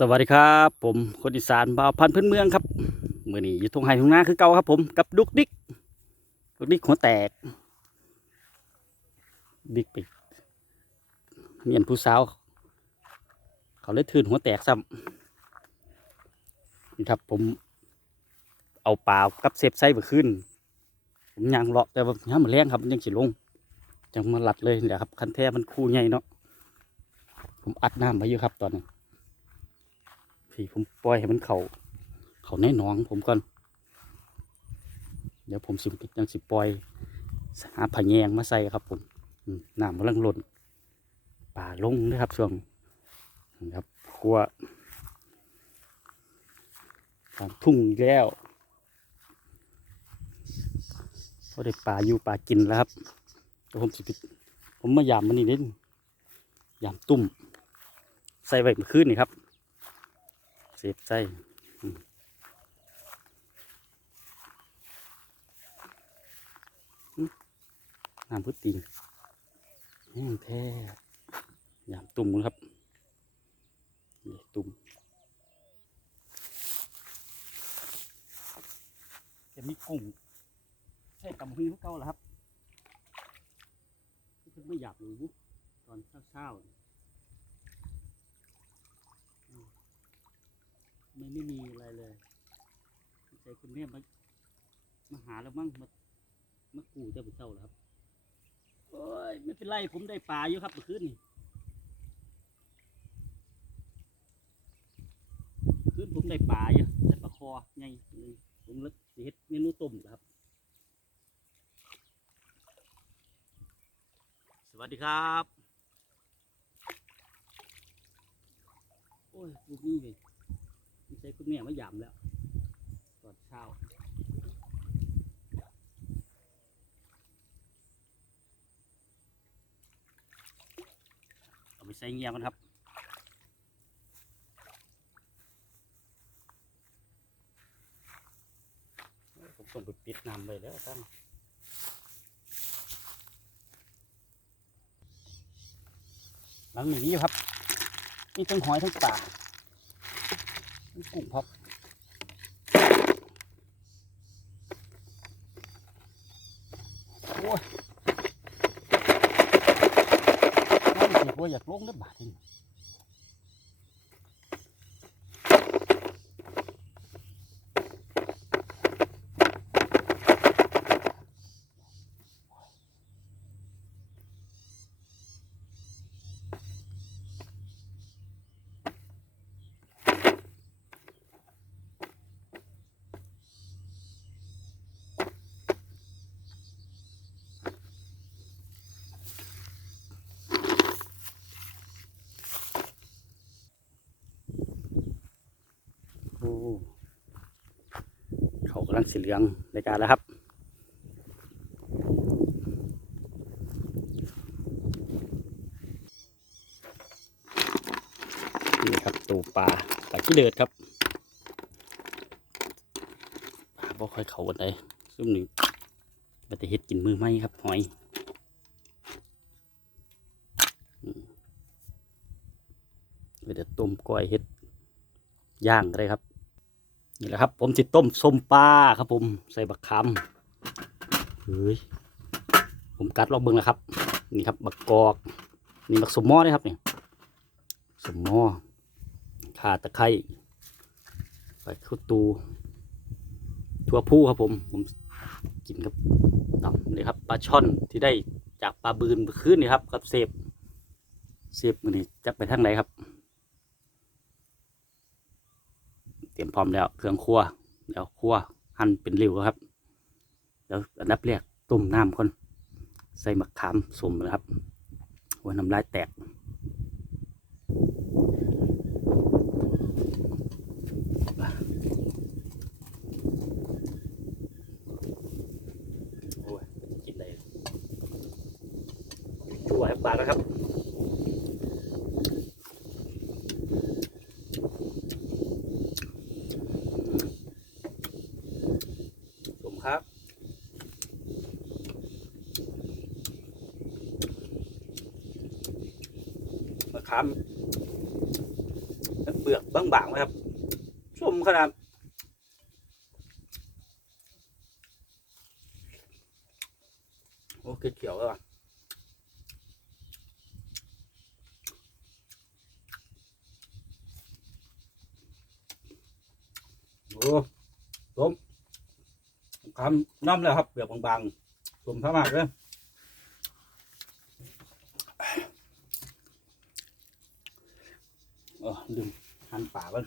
สวัสดีครับ ผมคนอีสานบ่าวพันพื้นเมืองครับมือนี้อยู่ทงไห้ทงนาคือเก่าครับผมกับดุกดิกดุกดิกหัวแตกดิกไปเมียนผู้สาว เขาเลยทืนหัวแตกซ้ำนี่ครับผม เอาปลากับเซฟไส้มาขึ้น ผมยังเลาะแต่ว่าย้ำมาแรงครับมันยังสิลงจังมาหลัดเลยแหละครับ คันแท้มันคู่ใหญ่เนาะผมอัดน้ำไว้อยู่ครับตอนนี้ พี่ผมปล่อยให้มันเขาเขาในหนองผมก่อน เดี๋ยวผมสิยังสิปล่อยหาผาแยงมาใส่ครับ ผมอืมน้ำกำลังหล่นป่าลงนะครับช่วงนะครับครัวตามทุ่งอีกแล้วพอได้ป่าอยู่ป่ากินแล้วครับผมสิไปผมมายามมันนี่นิดยามตุ่มใส่ไว้เมื่อคืนนี่ครับ เสียบไส้อืมอืมน้ำพุตีนแห้งแท้ยามตุ่มครับนี่ตุ่มจะมีกุ้งใช่ตำฮือพวกเก่าแล้วครับที่เพิ่งไม่อยากรู้ตอนเช้าๆ ไม่ไม่มีอะไรเลยใจคุณแม่มามาหาแล้วมั้งมามากูเจ้าบุญเจ้าเหรอครับโอ้ยไม่เป็นไรผมได้ปลาอยู่ครับเมื่อคืนนี่คืนผมได้ปลาอยู่ได้ปลาคอไงผมเลยสิเฮ็ดเมนูต้มครับ สวัสดีครับ โอ้ยลูกนี่เลย ช่คุณแม่มายำแล้วตอนเช้าเอาไปใส่เงียมันครับผมส่งไปปิดน้ำไปแล้วตั้งหลังหนี้ครับนี่ทั้งหอยทั้งปลา กุ้งพับโอ้ยนั่นสิว่อยากลงได้บาทเอง ลังสีเหลืองในการแล้วครับ นี่ครับตูปลาปลาขี้เดือดครับปลาบ่ค่อยเขาวันใดซุ่มหนึ่งปฏิเฮ็ดกินมือไหมครับหอยเดี๋ยวต้มก้อยเฮ็ดย่างก็ได้ครับ นี่แหละครับ ผมจิต้มส้มปลาครับผมใส่บักคำเฮ้ยผมกัดลองเบิ่งแล้วครับ นี่ครับบักกอก นี่บักสมมอเลยครับนี่สมมอข่าตะไคร้ใส่ข้าวตูทั่วผู้ครับผมผมกินกับตับนี่ครับปลาช่อนที่ได้จากปลาบืนคืนนี่ครับกับเสพเสพมันนี่จักไปทางไหนครับ เตรียมพร้อมแล้วเครื่องครัวเดี๋ยวครัวหั่นเป็นริ้วครับเดี๋ยวอันดับแรกต้มน้ำก่อนใส่มะขามสมนะครับโอ้ยน้ำลายแตกโอ้ยกินเลยชั่วให้ปลานะครับ ผมครับ มะขามทั้งเปลือกใบ บางๆนะครับชม ขนาดโอ้เขียวๆเลยว่ะโอ้ต้มคำน้ำแล้วครับเปลือกบางๆต้มสามากเลยเออลืมหั่นป่าก่อน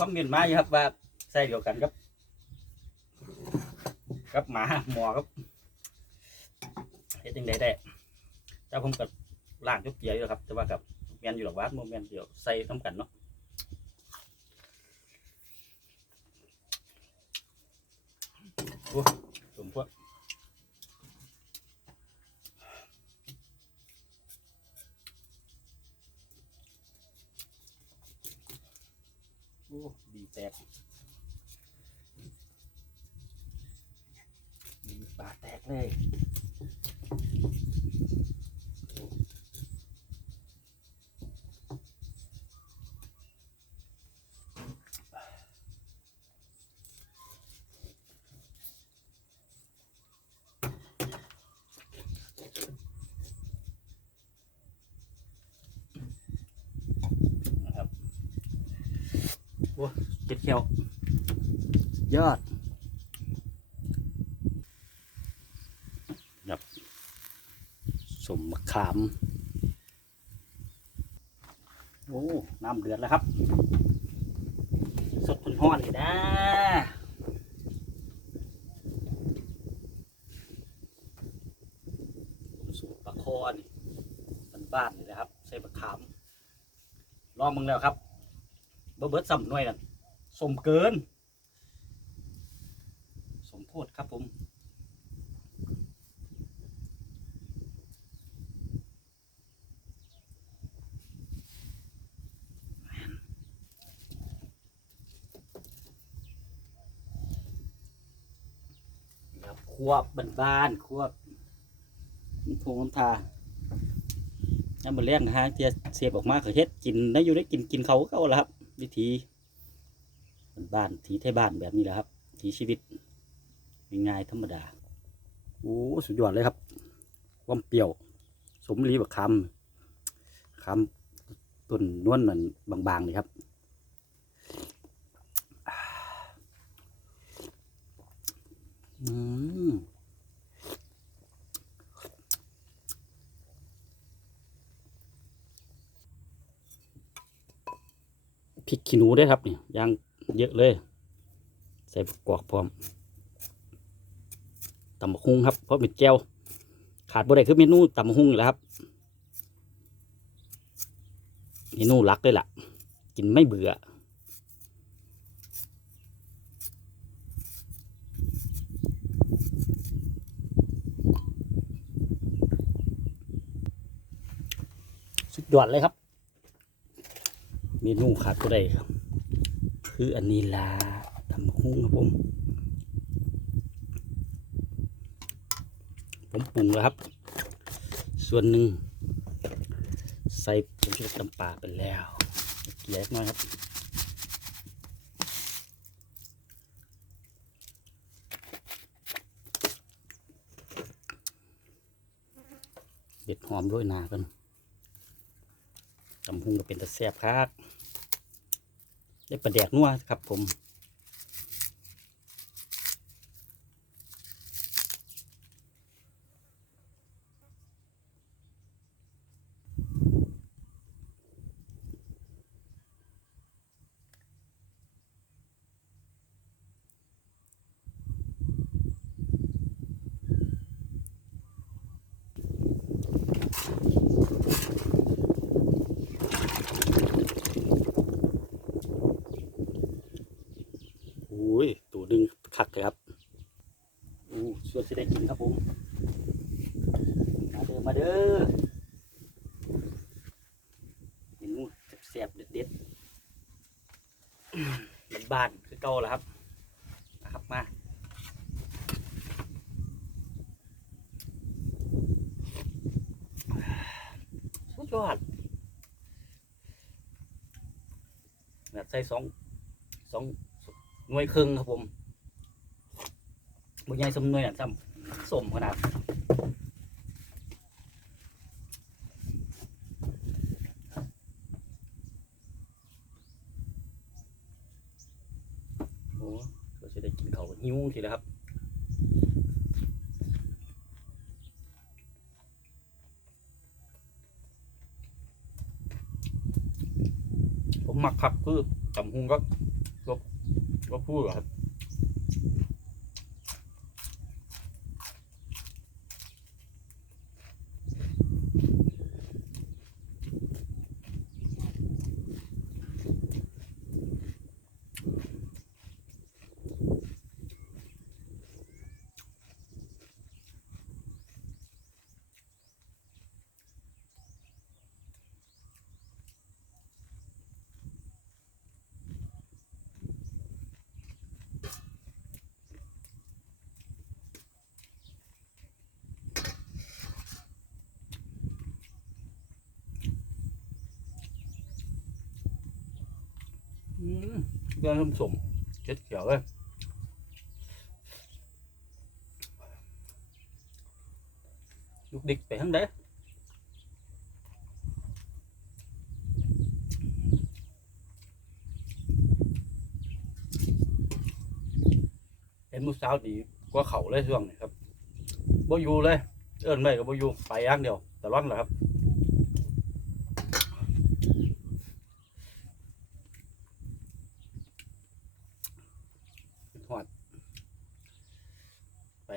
คอมเมนต์มาอยู่ครับว่าใส่เดียวกันครับกับหมาหมอครับเฮ็ดยังไงได้แต่ผมกับล่างจุกเกียร์อยู่ครับ แต่ว่ากับแมนอยู่หรอกว่าโมแมนเดียวใส่ต้องกันเนาะโอ้สมพวก โอ้ดีแตกดี ปาแตกเลยนะครับโอ้ เจ็ดเขียวยอดครับสมมะขาม โอ้ น้ำเดือดแล้วครับ สดห้อนๆเลยนะสูตรปลาคอนี่บ้านๆนี่นะครับ ใส่มะขามลองมึงแล้วครับเบิร์ดซ้ำหน่วยนั่น สมเกิน สมโพธครับผมครับควบบ้านควบน้ำทงน้ำทาน้ำมันเลี้ยงฮะเทียเสียบออกมาเขาเฮ็ดกินได้อยู่ได้กินกินเขาก็เอาละครับ วิธี บ้านทีไทยบ้านแบบนี้แหละครับทีชีวิตง่ายๆธรรมดาโอ้สุดยอดเลยครับความเปรี้ยว สมรีบักคำคำต้นนวลมันบางๆเลยครับอืมพริกขี้หนูได้ครับเนี่ยย่าง เยอะเลย ใส่กวกพร้อมตำบักฮุงครับเพราะเป็นแก้ว ขาดบ่ได้คือเมนูตำบักฮุงแหละครับเมนูหลักเลยล่ะ กินไม่เบื่อสุดยอดเลยครับ เมนูขาดก็ได้ครับ คืออันนี้ลาตำหุ้งครับผม ผมปรุงแล้วครับ ส่วนหนึ่งใส่ผงชูรสน้ำปลาไปแล้วเกลี่ยน้อยครับเด็ดหอมด้วยนากันตำพุงก็เป็นตะแซบครับ ได้ประแดกนัวครับผม อุ้ยตัวดึงคักเลยครับอู้ส่วนสิได้กินครับผม มาเด้อ มาเด้อเมนูแซ่บๆเด็ดๆบ้านๆคือเก่าแล้วครับนะครับมาอยอดแบบใส่สองสองหน่วยครึ่งครับผมบนใหญ่สมหน่วยอะซ้ำสมขนาด โอ้เราจะได้ กินเขาวหิวทีแล้วครับผมมักผักคือจำหุงก็ก็ก็พูดเหรอครับ เรื่องส้มสมเจ็ดเขียวเลยลูกดิกไปทั้งเด้เห็นมือสาวดีกว่าเขาเลยช่วงนี้ครับบ่อยู่เลย เอิ้นไม่ก็บ่อยู่ไปอย่างเดียวตลอดแหละครับ ทอด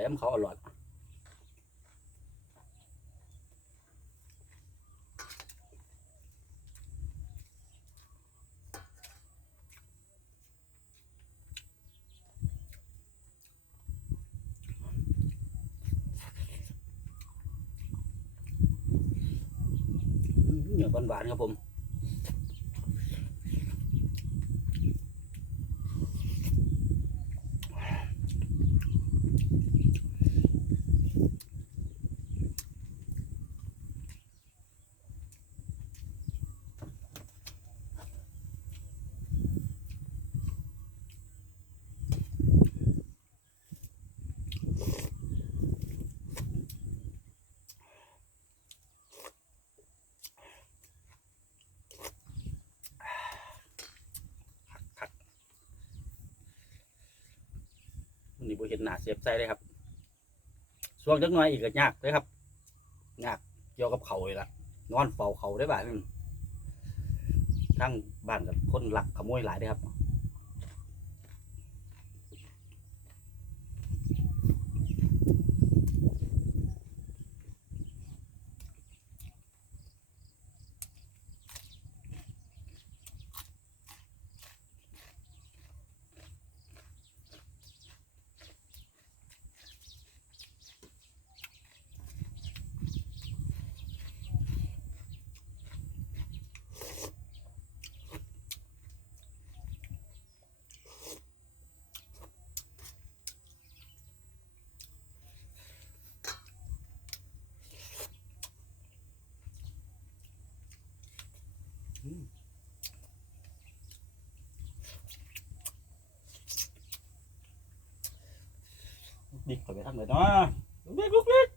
ไปน้ำเขาอร่อยอืมเหนียวหวานๆครับผม นี่บ่เห็นหน้าเสียบใจเลยครับช่วงจักหน่อยอีกก็ยากเลยครับยากเกี่ยวกับเขาเลยล่ะนอนเฝ้าเขาได้บ้างทั้งบ้านกับคนหลักขโมยหลายเลยครับ ดิกเข้าไปทางไหนเนาะลุกดิกลุกดิก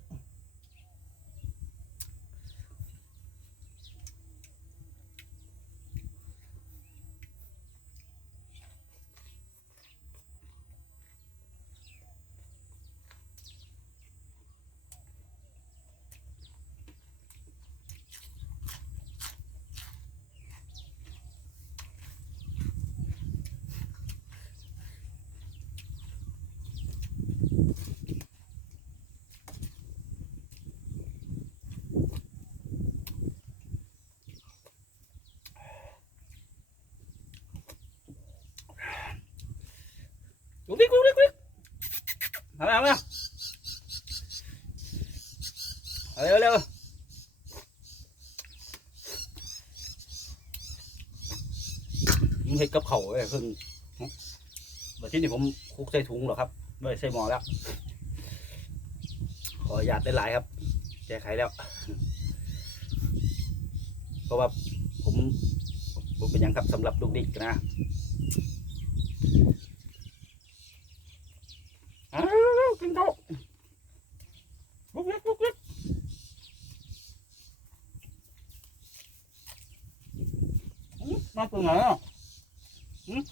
ลุกดิกลุกดิกลุกดิก มาแล้วมาแล้วเอาเร็วเร็วผมเห็ดกับเข่าวเลยเพิ่งแบบที่นี่ผมคุกใส่ถุงหรอครับไม่ใส่หม้อแล้ว ขออนุญาตได้หลายครับ แก้ไขแล้ว เพราะว่าผมผมเป็นยังครับสำหรับลูกดิกนะ อ้าวกินข้าวลุกเล็กลุกเล็กอืมมาตรงไหนอะอืม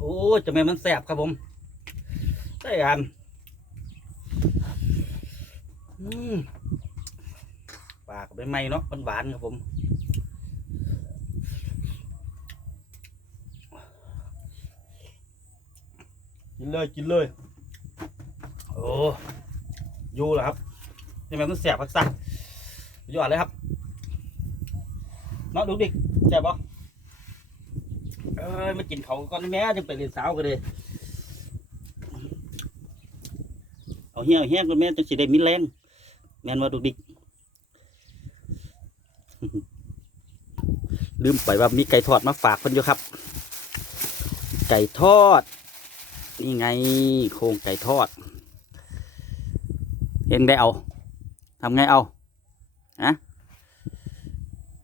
โอ้ยจะแม่นมันแซ่บครับผมได้กันอืมปากเป็นไม้เนาะมันหวานๆครับผมกินเลยกินเลย โอ้อยู่เหรอครับยังไงมันแสบพักสักยอดเลยครับเนาะดูดิแสบปะ เอ้ยมากินเขาก่อนแม่จะไปเรียนสาวกันเลยเอาเหี้ยเอาเหี้ยก่อนแม่จะสิได้มีแรงแม่นว่าดูดิลืมไปว่ามีไก่ทอดมาฝากเพิ่นอยู่ครับ ไก่ทอด นี่ไงโครงไก่ทอดเองได้เอาทำไงเอาอะ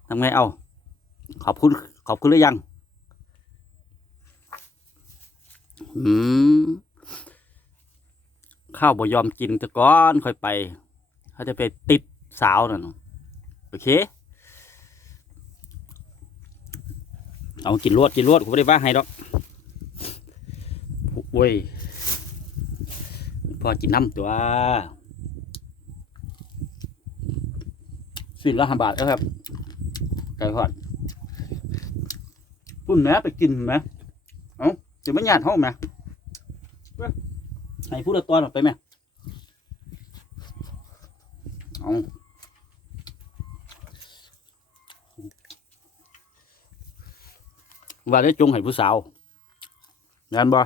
ทำไงเอา ขอบคุณ ขอบคุณหรือยัง อืมข้าวบ่ยอมกินตะก้อนค่อยไปเขาจะไปติดสาวน่ะเนโอเค เอากินรวดกินรวดผมไม่ได้ว่าให้ดอกโว้ยพอกินน้ำตัวสิ่ละห้าบาทแล้วครับ ไก่ทอดพุ่นแม่ไปกินแหมเอ้า จะไม่ญาติเฮาแหม่เว้ยให้ผู้ละตอนออกไปแหม่เอาว่าได้จงให้ผู้สาวงานบ่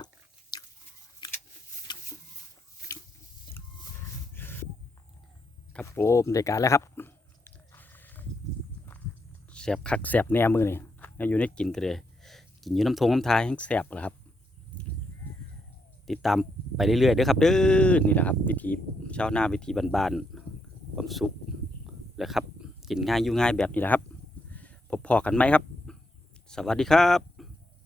ครับผมได้การแล้วครับแสบคักแสบแน่มือนี่อยู่ในกินกันเลย กินอยู่น้ำทงน้ำทายทั้งแสบแหละครับ ติดตามไปเรื่อยๆเด้อครับเด้อนี่นะครับ วิธีชาวนาวิธีบานๆความสุขเลยครับกินง่ายอยู่ง่ายแบบนี้นะครับพบพอกันไหมครับ สวัสดีครับ